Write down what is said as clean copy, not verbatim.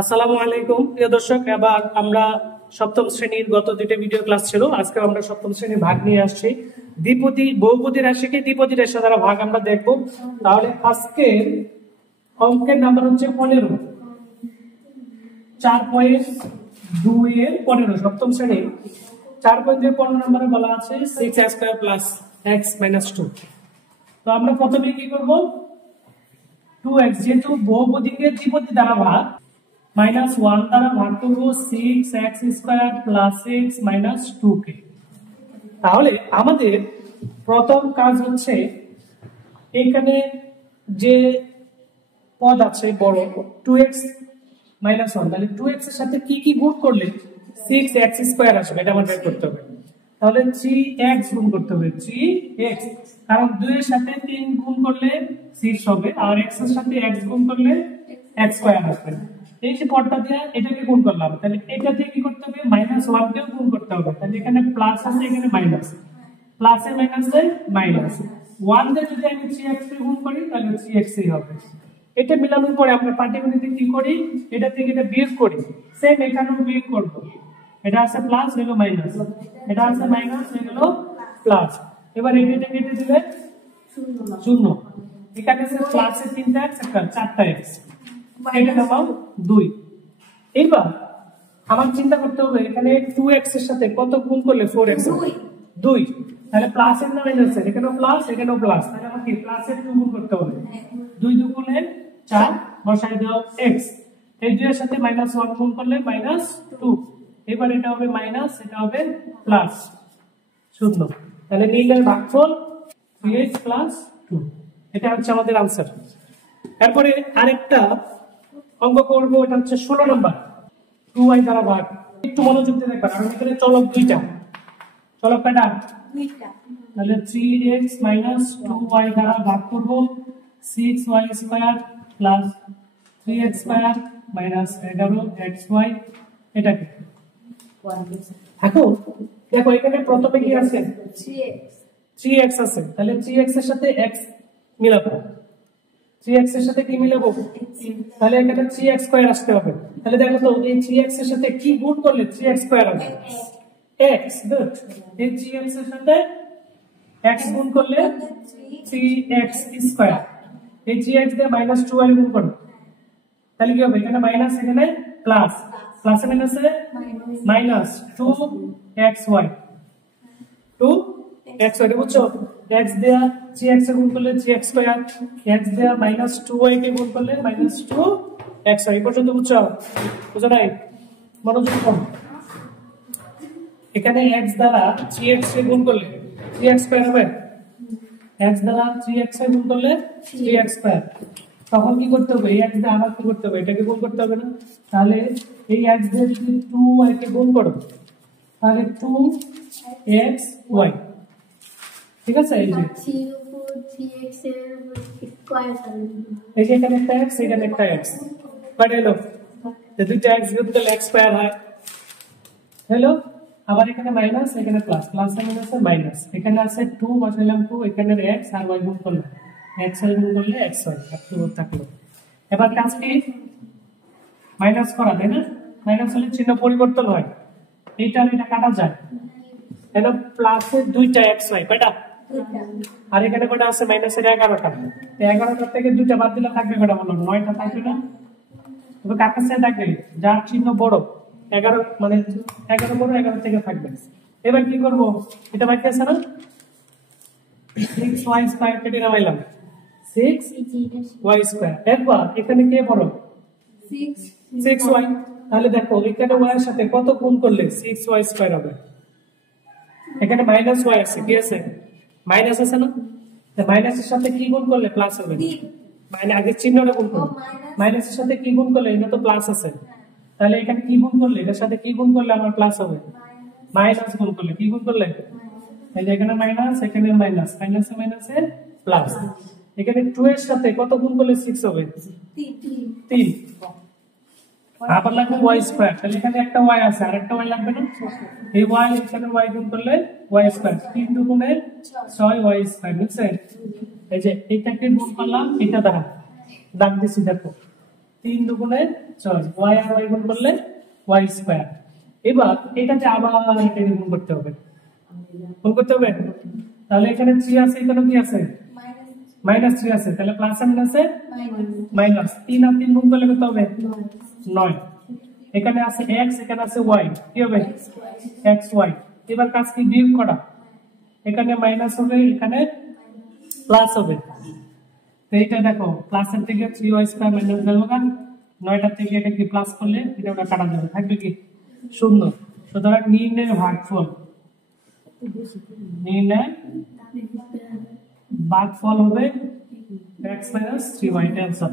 আসসালামু আলাইকুম প্রিয় দর্শক, এবার আমরা সপ্তম শ্রেণীর গত দুইটা ভিডিও ক্লাস ছিল, আজকে আমরা সপ্তম শ্রেণীর ভাগ নিয়ে আসছি। দ্বিপদী বহুপদী রাশিকে দ্বিপদী রাশি দ্বারা ভাগ আমরা দেখব। তাহলে আজকের অঙ্কের নাম্বার হচ্ছে 15, 4.2 এর 15, সপ্তম শ্রেণীর 4.15 নম্বরে বলা আছে 6x² + x - 2। তো আমরা প্রথমে কি করব, 2x যেহেতু বহুপদীকে দ্বিপদী দ্বারা ভাগ, -1 দ্বারা ভাগ করব 6x² + x - 2 কে। তাহলে আমাদের প্রথম কাজ হচ্ছে এখানে যে পদ আছে বড় 2x - 1, তাহলে 2x এর সাথে কি কি গুণ করলে 6x² আসবে, এটা আমাদের বের করতে হবে। তাহলে 3x গুণ করতে হবে, 3x, কারণ 2 এর সাথে 3 গুণ করলে 6 হবে, আর x এর সাথে x গুণ করলে x² আসবে। এই যে পদটা দিয়ে এটাকে গুণ করলাম, তাহলে এটা দিয়ে কি করতে হবে, -1 কেও গুণ করতে হবে। তাহলে এখানে প্লাস আছে, এখানে মাইনাস, প্লাসে মাইনাসে মাইনাস, 1 দিয়ে যদি আমি 3x কে গুণ করি তাহলে 3x ই হবে। এটা মিলানোর পরে আমরা পাটিগণিতে কি করি, এটা থেকে এটা বিয়োগ করি, সেম এখানেও বিয়োগ করব। এটা আছে প্লাস, হলো মাইনাস, এটা আছে মাইনাস, হলো প্লাস। এবার এটা কেটে দিলে শূন্য, এখানে আছে প্লাসে 3টা x, একটা 4টা x, এটা নামাও 2। এইবার আমার চিন্তা করতে হবে এখানে 2x এর সাথে কত গুণ করলে 4x হবে, 2। তাহলে প্লাস এর না মাইনাস এর, এখানেও প্লাস, এখানেও প্লাস, তাহলে আমাকে প্লাসের 2 গুণ করতে হবে, 2 2 গুণে 4, বসাই দাও x। এই 2 এর সাথে -1 গুণ করলে -2, এবার এটা হবে মাইনাস, এটা হবে প্লাস, শূন্য। তাহলে নির্ণয়ের ভাগফল 3x + 2, এটা হচ্ছে আমাদের आंसर। তারপরে আরেকটা অঙ্ক করব, এটা হচ্ছে 16 নাম্বার, 2y দ্বারা ভাগ। একটু মনোযোগ দিয়ে দেখবা, কারণ এখানে চলক দুইটা, চলক কয়টা, দুইটা। তাহলে 3x - 2y দ্বারা ভাগ করব 6y² + 3x² - 11xy, এটাকে। এখন দেখো এখানে প্রথমে কি আছে, 3x আছে, তাহলে 3x এর সাথে x মিলাবো, 3x এর সাথে কি মিলাবো, তাহলে এখানে 3x² আসতে হবে। তাহলে দেখো তো এই 3x এর সাথে কি গুণ করলে 3x² আসবে, x। গুড, এই 3x এর সাথে x গুণ করলে 3x², এই 3x দিয়ে -2y গুণ করো, তাহলে কি হবে, এখানে মাইনাস, এখানে প্লাস, প্লাসে মাইনাসে মাইনাস 2xy, 2xy, বুঝছো? x দেয়া 3x এ গুণ করলে 3x², x দেয়া -2y কে গুণ করলে -2xy, এই পর্যন্ত বুঝছো? বুঝো নাই? মনোযোগ দাও। এখানে x দ্বারা 3x কে গুণ করলে 3x² হবে, x দ্বারা 3x এ গুণ করলে 3x², তখন কি করতে হবে, এই x দিয়ে আবার কি করতে হবে, এটাকে গুণ করতে হবে না? তাহলে এই x দিয়ে যদি 2y কে গুণ করো তাহলে 2xy, ঠিক আছে? এই যে 3x এর স্কয়ার, এই যে এখানে একটা x, এখানে একটা x, কয়টা হলো, এই দুইটা x গুণ করলে x² হয়, হলো। আবার এখানে মাইনাস, এখানে প্লাস, প্লাস এর মাইনাসে মাইনাস, এখানে আছে 2, বসাইলাম 2, এখানে x আর y গুণ করলে xy গুণ করলে xy, একটু থাকলো। এবার কাজ কি, মাইনাস করা, তাই না? মাইনাস হলে চিহ্ন পরিবর্তন হয়, এইটা আর এটা কাটা যায়, এর প্লাসে 2টা xy, কয়টা, আর এখানে কয়টা আছে, মাইনাসের 11টা। এই 11টা থেকে 2টা বাদ দিলে থাকবে কয়টা, বলো? 9টা থাকবে না? তবে কার কাছে থাকবে, যার চিহ্ন বড়, 11 মানে 11 বড়, 11 থেকে থাকবে। এবার কি করব, এটা বাকি আছে না, 6y² কেটে নামাইলাম, 6y²। এরপর এখানে কে বড়, 6y, তাহলে দেখো এখানে y এর সাথে কত গুণ করলে 6y² হবে, এখানে -y আছে, কি আছে, মাইনাস আছে না? তো মাইনাসের সাথে কি গুণ করলে প্লাস হবে, মানে আগে চিহ্নটা গুণ করো, মাইনাসের সাথে কি গুণ করলে, এটা তো প্লাস আছে, তাহলে এখানে কি গুণ করলে, এর সাথে কি গুণ করলে আমার প্লাস হবে, মাইনাস গুণ করলে, কি গুণ করলে, এই যে এখানে মাইনাস, এখানে মাইনাস, মাইনাসে মাইনাসে প্লাস, এখানে 2 এর সাথে কত গুণ করলে 6 হবে, 3। আবার লাগবে y², তাহলে এখানে একটা y আছে, আর একটা y লাগবে না, এই y এখানে y গুণ করলে y², 3 2 গুণে 6y², বুঝছেন? এই যে এটাকে গুণ করলাম এটা দ্বারা, দাগ দিছি দেখো, 3 দুগুণে 6 y আর y গুণ করলে y স্কয়ার। এবার এটাতে আবার এটা গুণ করতে হবে, তাহলে এখানে 3 আছে, এখানে কি আছে -3 আছে, তাহলে প্লাস আর মাইনাসে মাইনাস, 3 আর 3 গুণ করলে কত হবে 9। এখানে আছে x, এখানে আছে y, কি হবে xy। এবার কাজ কি বিয়োগ করা, এখানে মাইনাস হবে, এখানে প্লাস হবে। তো এইটা দেখো প্লাসের থেকে 3y স্কয়ার মাইনাস দেবো না, 9টার থেকে এটা কি প্লাস করলে এটা ওটা কাটা যাবে, থাকবে কি 0। সুতরাং নির্ণয়ের ভাগফল, নির্ণয় ভাগফল হবে x - 3y, এটা आंसर।